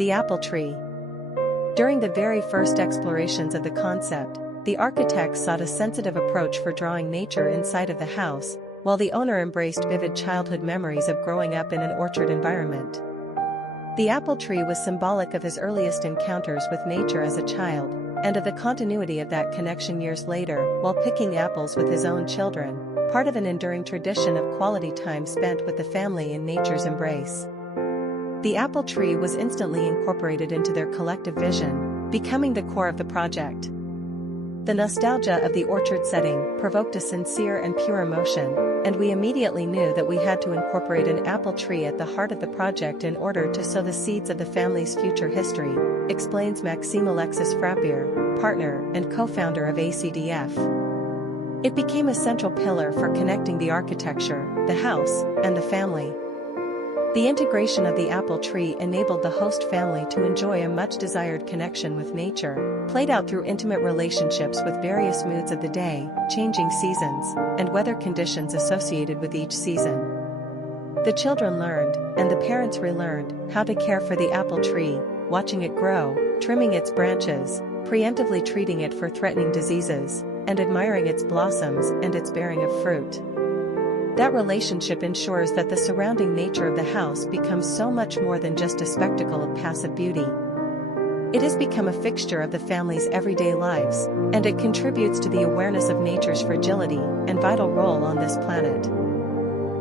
The apple tree. During the very first explorations of the concept, the architects sought a sensitive approach for drawing nature inside of the house, while the owner embraced vivid childhood memories of growing up in an orchard environment. The apple tree was symbolic of his earliest encounters with nature as a child, and of the continuity of that connection years later while picking apples with his own children, part of an enduring tradition of quality time spent with the family in nature's embrace. The apple tree was instantly incorporated into their collective vision, becoming the core of the project. The nostalgia of the orchard setting provoked a sincere and pure emotion, and we immediately knew that we had to incorporate an apple tree at the heart of the project in order to sow the seeds of the family's future history, explains Maxime-Alexis Frappier, partner and co-founder of ACDF. It became a central pillar for connecting the architecture, the house, and the family. The integration of the apple tree enabled the host family to enjoy a much-desired connection with nature, played out through intimate relationships with various moods of the day, changing seasons, and weather conditions associated with each season. The children learned, and the parents relearned, how to care for the apple tree, watching it grow, trimming its branches, preemptively treating it for threatening diseases, and admiring its blossoms and its bearing of fruit. That relationship ensures that the surrounding nature of the house becomes so much more than just a spectacle of passive beauty. It has become a fixture of the family's everyday lives, and it contributes to the awareness of nature's fragility and vital role on this planet.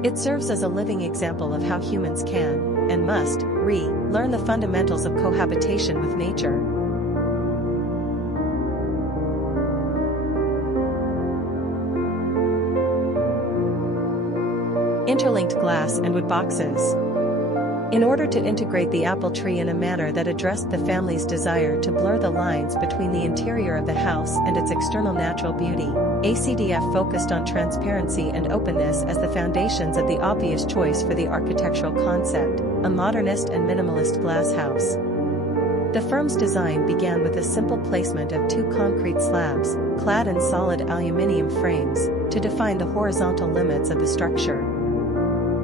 It serves as a living example of how humans can, and must, learn the fundamentals of cohabitation with nature. Interlinked glass and wood boxes. In order to integrate the apple tree in a manner that addressed the family's desire to blur the lines between the interior of the house and its external natural beauty, ACDF focused on transparency and openness as the foundations of the obvious choice for the architectural concept, a modernist and minimalist glass house. The firm's design began with a simple placement of two concrete slabs, clad in solid aluminum frames, to define the horizontal limits of the structure.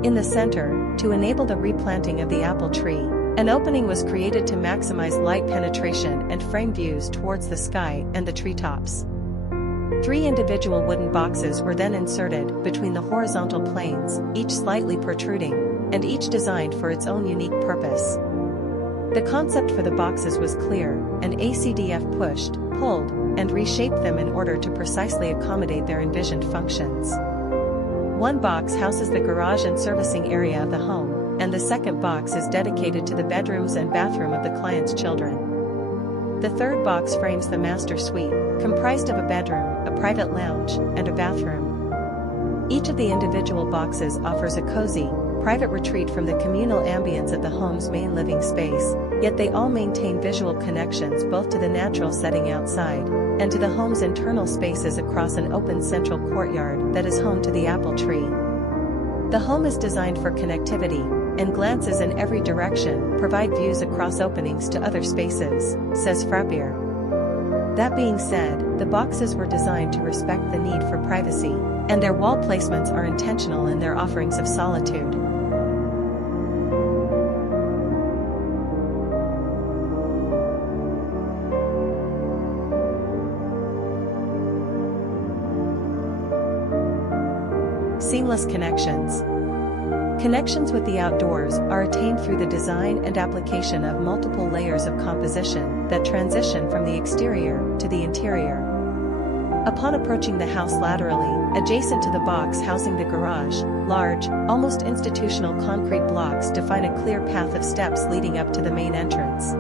In the center, to enable the replanting of the apple tree, an opening was created to maximize light penetration and frame views towards the sky and the treetops. 3 individual wooden boxes were then inserted between the horizontal planes, each slightly protruding, and each designed for its own unique purpose. The concept for the boxes was clear, and ACDF pushed, pulled, and reshaped them in order to precisely accommodate their envisioned functions. One box houses the garage and servicing area of the home, and the second box is dedicated to the bedrooms and bathroom of the client's children. The third box frames the master suite, comprised of a bedroom, a private lounge, and a bathroom. Each of the individual boxes offers a cozy, private retreat from the communal ambience of the home's main living space, yet they all maintain visual connections both to the natural setting outside and to the home's internal spaces across an open central courtyard that is home to the apple tree. The home is designed for connectivity, and glances in every direction provide views across openings to other spaces, says Frappier. That being said, the boxes were designed to respect the need for privacy, and their wall placements are intentional in their offerings of solitude. Seamless connections. Connections with the outdoors are attained through the design and application of multiple layers of composition that transition from the exterior to the interior. Upon approaching the house laterally, adjacent to the box housing the garage, large, almost institutional concrete blocks define a clear path of steps leading up to the main entrance.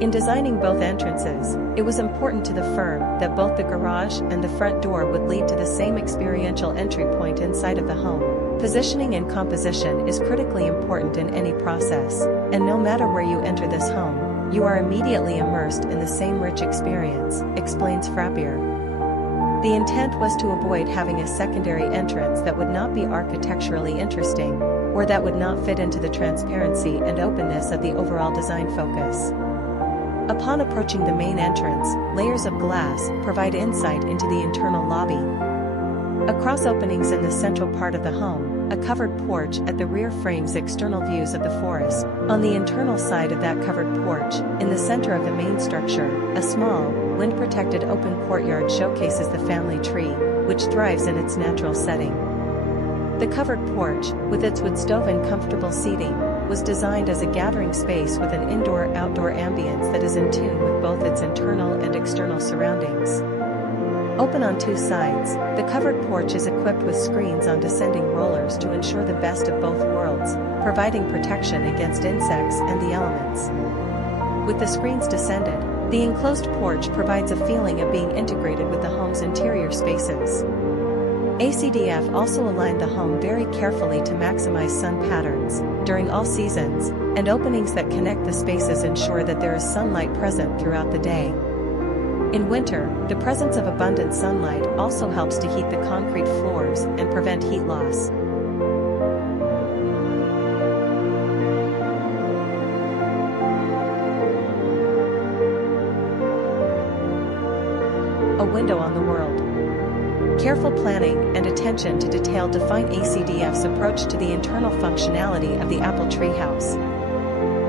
In designing both entrances, it was important to the firm that both the garage and the front door would lead to the same experiential entry point inside of the home. Positioning and composition is critically important in any process, and no matter where you enter this home, you are immediately immersed in the same rich experience, explains Frappier. The intent was to avoid having a secondary entrance that would not be architecturally interesting, or that would not fit into the transparency and openness of the overall design focus. Upon approaching the main entrance, layers of glass provide insight into the internal lobby. Across openings in the central part of the home, a covered porch at the rear frames external views of the forest. On the internal side of that covered porch, in the center of the main structure, a small, wind-protected open courtyard showcases the family tree, which thrives in its natural setting. The covered porch, with its wood stove and comfortable seating, was designed as a gathering space with an indoor-outdoor ambience that is in tune with both its internal and external surroundings. Open on two sides, the covered porch is equipped with screens on descending rollers to ensure the best of both worlds, providing protection against insects and the elements. With the screens descended, the enclosed porch provides a feeling of being integrated with the home's interior spaces. ACDF also aligned the home very carefully to maximize sun patterns during all seasons, and openings that connect the spaces ensure that there is sunlight present throughout the day. In winter, the presence of abundant sunlight also helps to heat the concrete floors and prevent heat loss. A window on the world. Careful planning and attention to detail define ACDF's approach to the internal functionality of the apple tree house.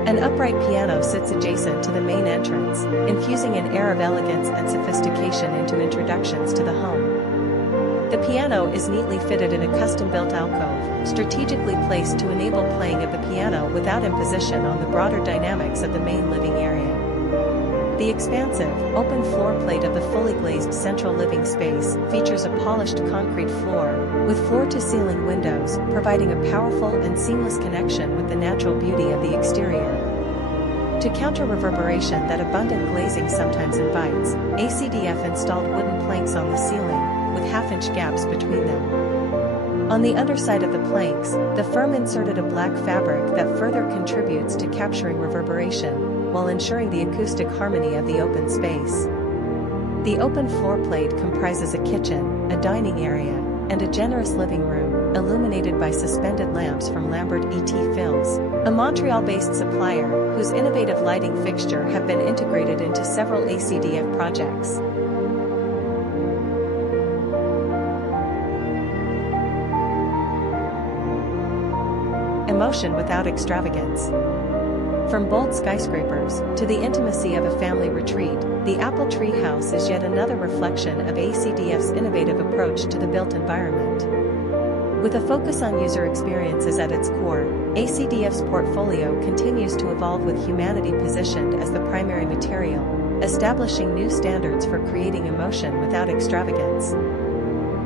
An upright piano sits adjacent to the main entrance, infusing an air of elegance and sophistication into introductions to the home. The piano is neatly fitted in a custom-built alcove, strategically placed to enable playing of the piano without imposition on the broader dynamics of the main living area. The expansive, open floor plate of the fully glazed central living space features a polished concrete floor, with floor-to-ceiling windows, providing a powerful and seamless connection with the natural beauty of the exterior. To counter reverberation that abundant glazing sometimes invites, ACDF installed wooden planks on the ceiling, with half-inch gaps between them. On the underside of the planks, the firm inserted a black fabric that further contributes to capturing reverberation, while ensuring the acoustic harmony of the open space. The open floor plate comprises a kitchen, a dining area, and a generous living room, illuminated by suspended lamps from Lambert et Fils, a Montreal-based supplier whose innovative lighting fixture have been integrated into several ACDF projects. Emotion without extravagance. From bold skyscrapers to the intimacy of a family retreat, the Apple Tree House is yet another reflection of ACDF's innovative approach to the built environment. With a focus on user experiences at its core, ACDF's portfolio continues to evolve with humanity positioned as the primary material, establishing new standards for creating emotion without extravagance.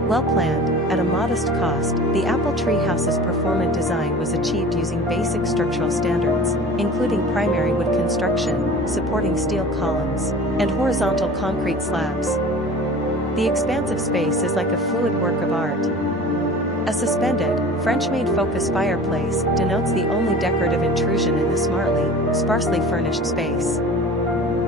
Well planned, at a modest cost, the Apple Tree House's performant design was achieved using basic structural standards, including primary wood construction, supporting steel columns, and horizontal concrete slabs. The expansive space is like a fluid work of art. A suspended, French-made focus fireplace denotes the only decorative intrusion in the sparsely furnished space.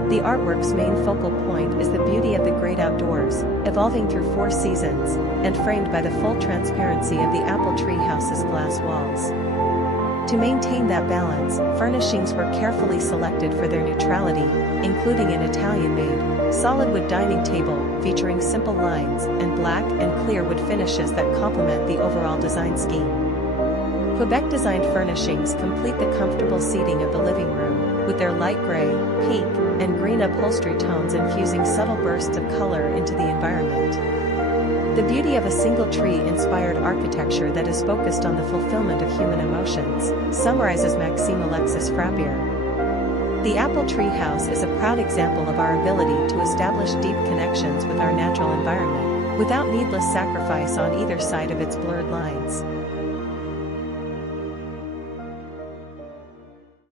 The artwork's main focal point is the beauty of the great outdoors, evolving through 4 seasons, and framed by the full transparency of the Apple Tree House's glass walls. To maintain that balance, furnishings were carefully selected for their neutrality, including an Italian-made, solid wood dining table featuring simple lines and black and clear wood finishes that complement the overall design scheme. Quebec-designed furnishings complete the comfortable seating of the living room, with their light gray, pink, and green upholstery tones infusing subtle bursts of color into the environment. The beauty of a single tree-inspired architecture that is focused on the fulfillment of human emotions, summarizes Maxime-Alexis Frappier. The Apple Tree House is a proud example of our ability to establish deep connections with our natural environment, without needless sacrifice on either side of its blurred lines.